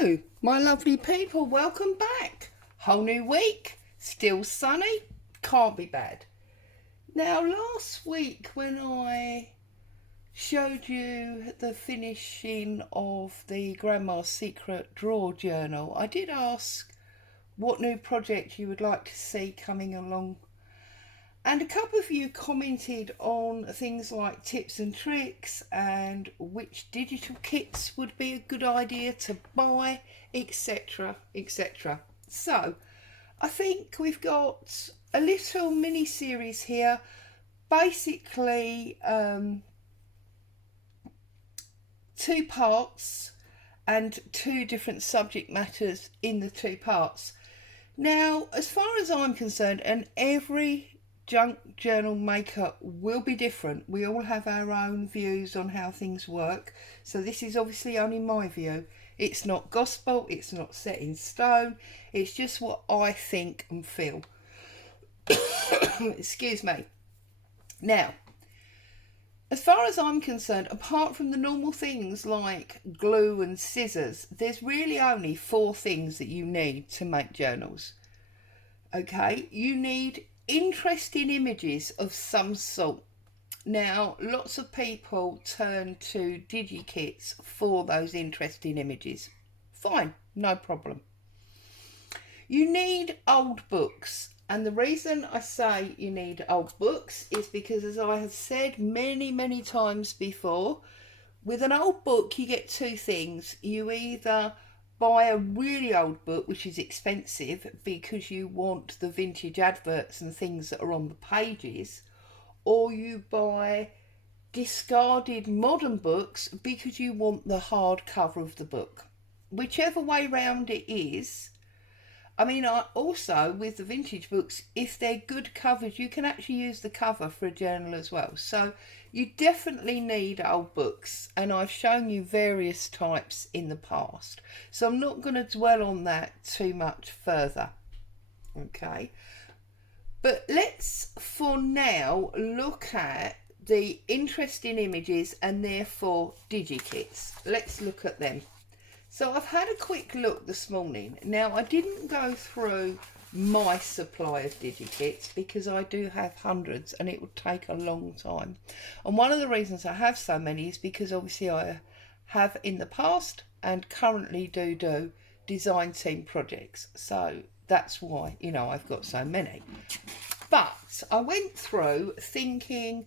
Hello, my lovely people, welcome back. Whole new week, still sunny, can't be bad. Now, last week when I showed you the finishing of the Grandma's Secret Drawer Journal, I did ask what new project you would like to see coming along. And a couple of you commented on things like tips and tricks and which digital kits would be a good idea to buy, etc. etc. So I think we've got a little mini series here, basically 2 parts and 2 different subject matters in the 2 parts. Now, as far as I'm concerned, and every junk journal maker will be different. We all have our own views on how things work. So this is obviously only my view. It's not gospel, it's not set in stone. It's just what I think and feel. Excuse me. Now, as far as I'm concerned, apart from the normal things like glue and scissors, there's really only 4 things that you need to make journals. Okay, you need interesting images of some sort. Now, lots of people turn to DigiKits for those interesting images. Fine, no problem. You need old books. And the reason I say you need old books is because, as I have said many times before, with an old book you get 2 things. You either buy a really old book, which is expensive because you want the vintage adverts and things that are on the pages, or you buy discarded modern books because you want the hard cover of the book. Whichever way round it is. I mean, also with the vintage books, if they're good covers, you can actually use the cover for a journal as well. So you definitely need old books, and I've shown you various types in the past. So I'm not going to dwell on that too much further. Okay. But let's, for now, look at the interesting images and therefore DigiKits. Let's look at them. So I've had a quick look this morning. Now, I didn't go through my supply of DigiKits because I do have hundreds and it would take a long time. And one of the reasons I have so many is because obviously I have in the past and currently do design team projects. So that's why, I've got so many. But I went through thinking,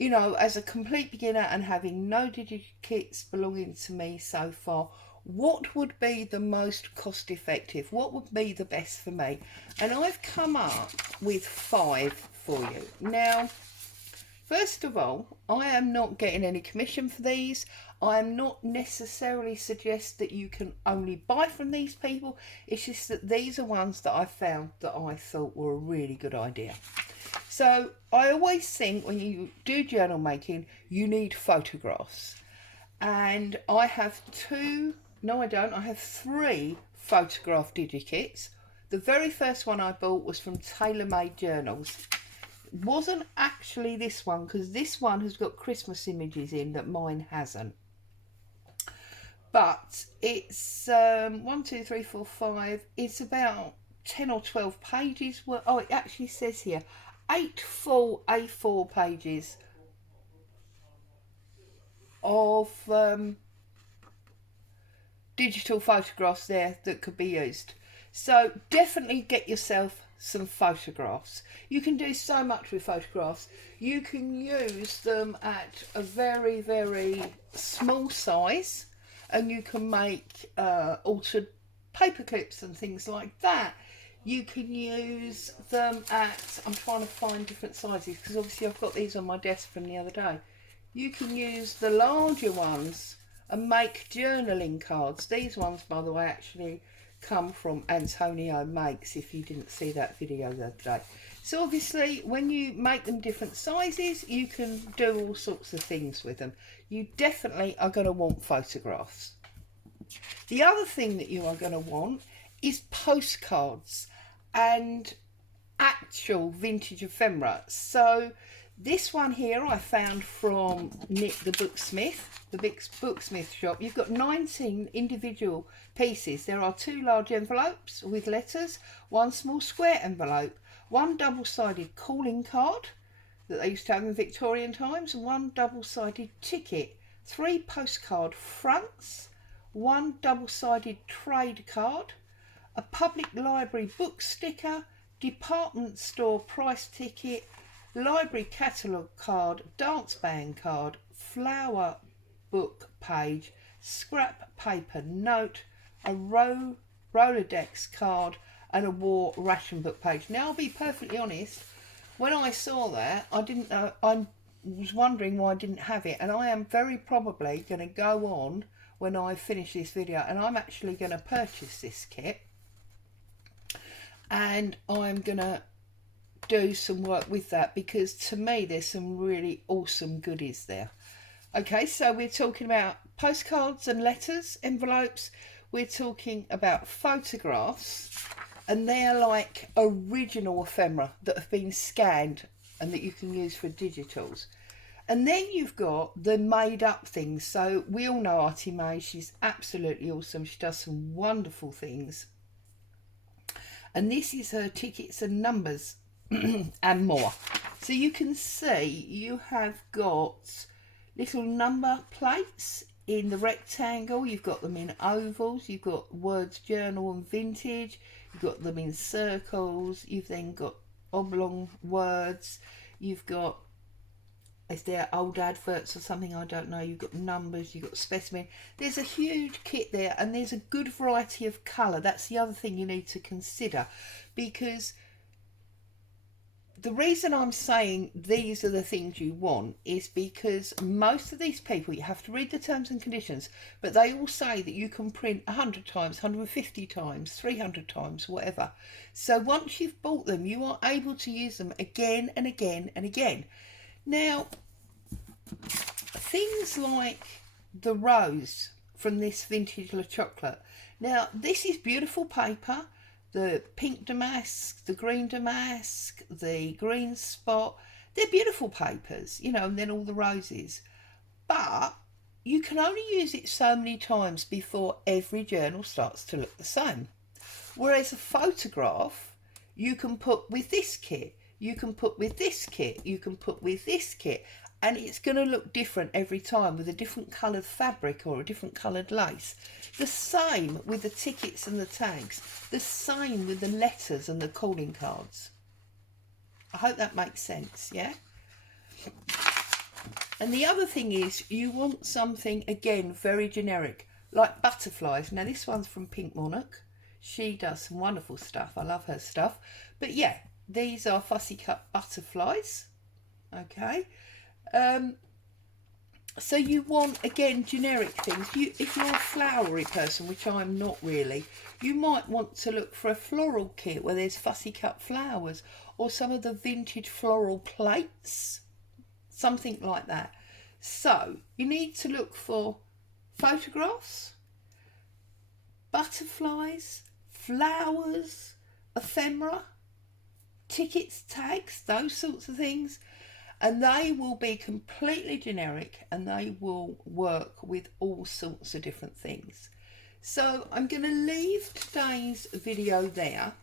as a complete beginner and having no DigiKits belonging to me so far, what would be the most cost effective? What would be the best for me? And I've come up with 5 for you. Now, first of all, I am not getting any commission for these. I am not necessarily suggest that you can only buy from these people. It's just that these are ones that I found that I thought were a really good idea. So I always think when you do journal making, you need photographs. And I have 2... No, I don't. I have 3 photograph DigiKits. The very first one I bought was from Tailor Made Journals. It wasn't actually this one because this one has got Christmas images in that mine hasn't. But it's 1, 2, 3, 4, 5. It's about 10 or 12 pages. Oh, it actually says here 8 full A4 pages of digital photographs there that could be used. So definitely get yourself some photographs. You can do so much with photographs. You can use them at a very small size, and you can make altered paper clips and things like that. You can use them at, I'm trying to find different sizes because obviously I've got these on my desk from the other day. You can use the larger ones and make journaling cards. These ones, by the way, actually come from Antonio Makes, if you didn't see that video the other day. So obviously, when you make them different sizes, you can do all sorts of things with them. You definitely are going to want photographs. The other thing that you are going to want is postcards and actual vintage ephemera. So This one here I found from Nick the Booksmith, the Booksmith shop. You've got 19 individual pieces. There are 2 large envelopes with letters, 1 small square envelope, 1 double-sided calling card that they used to have in Victorian times, 1 double-sided ticket, 3 postcard fronts, 1 double-sided trade card, a public library book sticker, department store price ticket, library catalogue card, dance band card, flower book page, scrap paper note, a Rolodex card and a war ration book page. Now I'll be perfectly honest, when I saw that I didn't know, I was wondering why I didn't have it, and I am very probably going to go on when I finish this video and I'm actually going to purchase this kit, and I'm going to do some work with that, because to me there's some really awesome goodies there. Okay, so we're talking about postcards and letters, envelopes, we're talking about photographs, and they're like original ephemera that have been scanned and that you can use for digitals. And then you've got the made up things. So we all know Artie May, she's absolutely awesome, she does some wonderful things, and this is her tickets and numbers and more. So you can see you have got little number plates in the rectangle, you've got them in ovals, you've got words journal and vintage, you've got them in circles, you've then got oblong words, you've got, is there old adverts or something, I don't know, you've got numbers, you've got specimen. There's a huge kit there, and there's a good variety of colour. That's the other thing you need to consider, because the reason I'm saying these are the things you want is because most of these people, you have to read the terms and conditions, but they all say that you can print 100 times, 150 times, 300 times, whatever. So once you've bought them, you are able to use them again and again and again. Now, things like the rose from this vintage Le Chocolat. Now, this is beautiful paper. The pink damask, the green damask, the green spot, they're beautiful papers, you know, and then all the roses. But you can only use it so many times before every journal starts to look the same. Whereas a photograph, you can put with this kit, you can put with this kit, you can put with this kit, and it's going to look different every time with a different coloured fabric or a different coloured lace. The same with the tickets and the tags. The same with the letters and the calling cards. I hope that makes sense, yeah? And the other thing is, you want something, again, very generic, like butterflies. Now, this one's from Pink Monarch. She does some wonderful stuff. I love her stuff. But yeah, these are fussy cut butterflies. Okay. So you want, again, generic things. If you're a flowery person, which I'm not really, you might want to look for a floral kit where there's fussy cut flowers, or some of the vintage floral plates, something like that. So you need to look for photographs, butterflies, flowers, ephemera, tickets, tags, those sorts of things. And they will be completely generic, and they will work with all sorts of different things. So I'm going to leave today's video there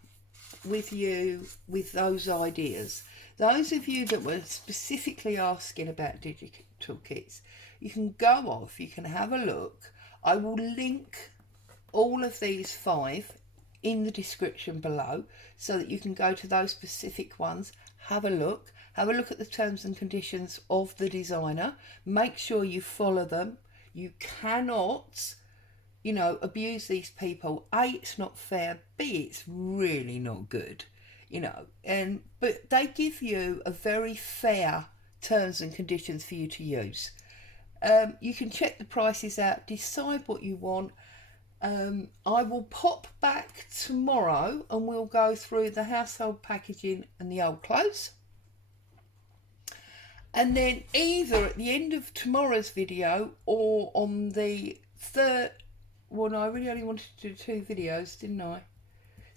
with you with those ideas. Those of you that were specifically asking about digital kits, you can go off, you can have a look. I will link all of these 5 in the description below so that you can go to those specific ones, have a look. Have a look at the terms and conditions of the designer. Make sure you follow them. You cannot, you know, abuse these people. A, it's not fair. B, it's really not good, you know. But they give you a very fair terms and conditions for you to use. You can check the prices out, decide what you want. I will pop back tomorrow and we'll go through the household packaging and the old clothes. And then either at the end of tomorrow's video or on the third, well no, I really only wanted to do 2 videos, didn't I?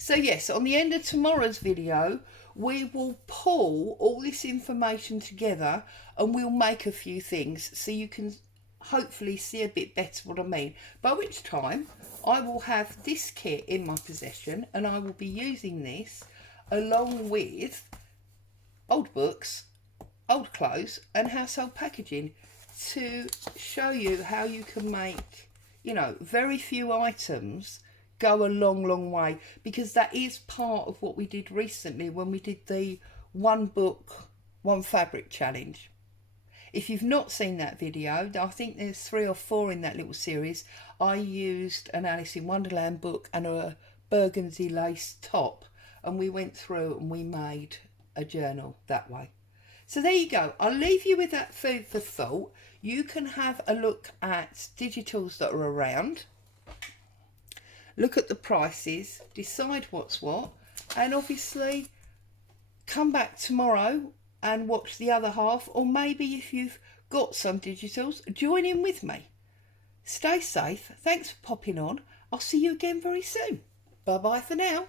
So yes, on the end of tomorrow's video, we will pull all this information together and we'll make a few things so you can hopefully see a bit better what I mean. By which time I will have this kit in my possession and I will be using this along with old books, old clothes and household packaging to show you how you can make, you know, very few items go a long way, because that is part of what we did recently when we did the one book, one fabric challenge. If you've not seen that video, I think there's 3 or 4 in that little series. I used an Alice in Wonderland book and a burgundy lace top, and we went through and we made a journal that way. So there you go. I'll leave you with that food for thought. You can have a look at digitals that are around, look at the prices, decide what's what, and obviously come back tomorrow and watch the other half, or maybe if you've got some digitals, join in with me. Stay safe. Thanks for popping on. I'll see you again very soon. Bye bye for now.